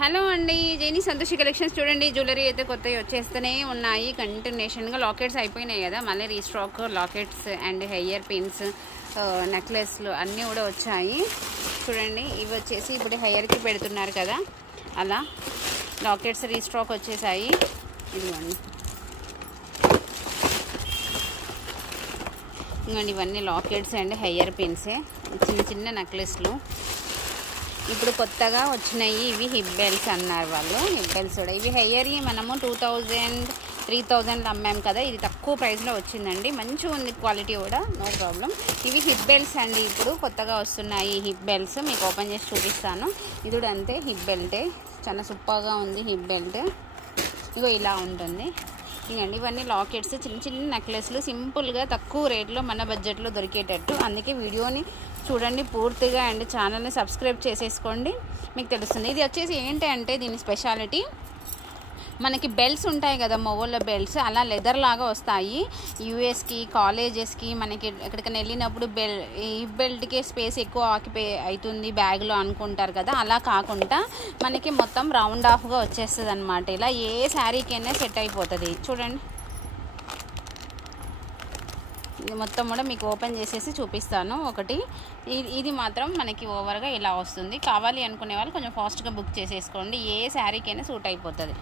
Hello అండి, Jaini Santoshi collections చూడండి. Jewellery అయితే కొత్తవి వచ్చేస్తూనే ఉన్నాయి. కంటిన్యూషన్గా లాకెట్స్ అయిపోయినాయి కదా, మళ్ళీ restock lockets and hair pins, నెక్లెస్లు అన్నీ కూడా వచ్చాయి. చూడండి, ఇవి వచ్చేసి ఇప్పుడు హెయిర్కి పెడుతున్నారు కదా, అలా లాకెట్స్ రీస్టాక్ వచ్చేసాయి. ఇదిగోండి, ఇంకోండి ఇవన్నీ లాకెట్స్ అండ్ హెయిర్ పిన్సే, చిన్న చిన్న నెక్లెస్లు ఇప్పుడు కొత్తగా వచ్చినాయి. ఇవి హిప్ బెల్ట్స్ అన్నారు వాళ్ళు. హిప్ బెల్ట్స్ కూడా ఇవి హెయిర్ మనము 2000 3000 అమ్మాము కదా, ఇది తక్కువ ప్రైస్లో వచ్చిందండి. మంచిగా ఉంది క్వాలిటీ కూడా, నో ప్రాబ్లం. ఇవి హిప్ బెల్ట్స్ అండి, ఇప్పుడు కొత్తగా వస్తున్నాయి హిప్ బెల్ట్స్. మీకు ఓపెన్ చేసి చూపిస్తాను. ఇది కూడా అంతే, హిప్ బెల్టే, చాలా సూపర్గా ఉంది హిప్ బెల్ట్. ఇగో ఇలా ఉంటుంది. ఇవ్వండి, ఇవన్నీ లాకెట్స్, చిన్న చిన్న నెక్లెస్లు, సింపుల్గా తక్కువ రేట్లో మన బడ్జెట్లో దొరికేటట్టు. అందుకే వీడియోని చూడండి పూర్తిగా అండ్ ఛానల్ని సబ్స్క్రైబ్ చేసేసుకోండి, మీకు తెలుస్తుంది. ఇది వచ్చేసి ఏంటి అంటే, దీని స్పెషాలిటీ మనకి బెల్ట్స్ ఉంటాయి కదా, మొగోళ్ళ బెల్ట్స్, అలా లెదర్ లాగా వస్తాయి. యూఎస్కి, కాలేజెస్కి, మనకి ఎక్కడికైనా వెళ్ళినప్పుడు ఈ బెల్ట్కి స్పేస్ ఎక్కువ ఆక్యుపై అవుతుంది బ్యాగ్లో అనుకుంటారు కదా, అలా కాకుండా మనకి మొత్తం రౌండ్ ఆఫ్గా వచ్చేస్తుంది అనమాట. ఇలా ఏ శారీకైనా సెట్ అయిపోతుంది. చూడండి, ఇది మొత్తం కూడా మీకు ఓపెన్ చేసేసి చూపిస్తాను. ఒకటి ఇది మాత్రం మనకి ఓవర్గా ఇలా వస్తుంది. కావాలి అనుకునే వాళ్ళు కొంచెం ఫాస్ట్గా బుక్ చేసేసుకోండి, ఏ శారీకైనా సూట్ అయిపోతుంది.